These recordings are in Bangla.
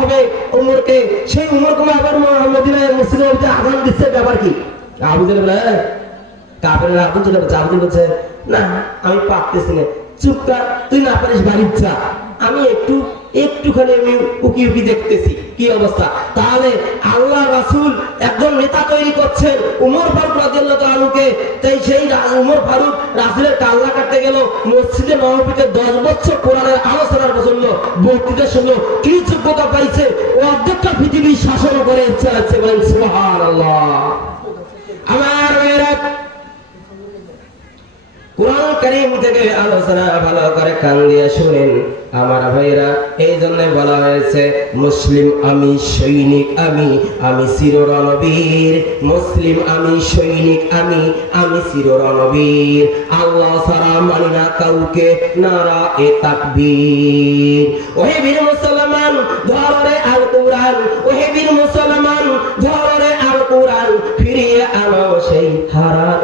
হবে উমরকে। সেই আবার মদিনায় নবীতে আজান দিচ্ছে ব্যাপার কি? আবু বলে "এই, কাপড়ের আগুন চলে যাচ্ছে। আবু বলছে না আমি পারতেছি না। তুই না পারিস বাড়ির আমি একটু একটুখানি আমি উকি উকি দেখতেছি। কি অবস্থা? তাহলে আল্লাহ রাসুল একজন নেতা তৈরি করছেন উমর ফারুক তাআলাকে তাই সেই উমর ফারুক রাসূলের কাল্লা কাটতে গেল। মসজিদে নববীতে 10 বছর কোরআনের শুনলো বক্তৃতা শুনলো কি যোগ্যতা পাইছে ও অর্ধেকটা পৃথিবীর শাসন করে চালাচ্ছে বলেন সুহার আমার মেয়েরা কোরআন করিম থেকে আলোচনা ভালো করে কান দিয়ে শুনেন। আমার ভাইরা এই জন্য বলা হয়েছে, মুসলিম আমি সৈনিক আমি আমি চির রণবীর মুসলিম আমি সৈনিক আমি আমি চির রণবীর আল্লাহ সারা মানি না কাউকে নারা এ তাকবীর। ওহে বীর মুসলমান ধরে আল কোরআন ওহে বীর মুসলমান ধরে আল কোরআন ফিরিয়ে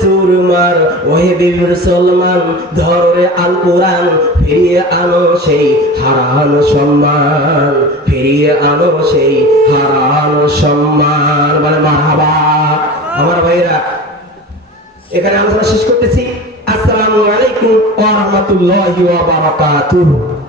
সুরমার, ওহে বিবির সলমান ধরে আল কোরআন, ফিরিয়ে আনো সেই হারানো সম্মান, ফিরিয়ে আনো সেই হারানো সম্মান। মানে মারহাবা। আমার ভাইরা এখানে আলোচনা শেষ করতেছি। আসসালামু আলাইকুম ওয়া রাহমাতুল্লাহি ওয়া বারাকাতুহু।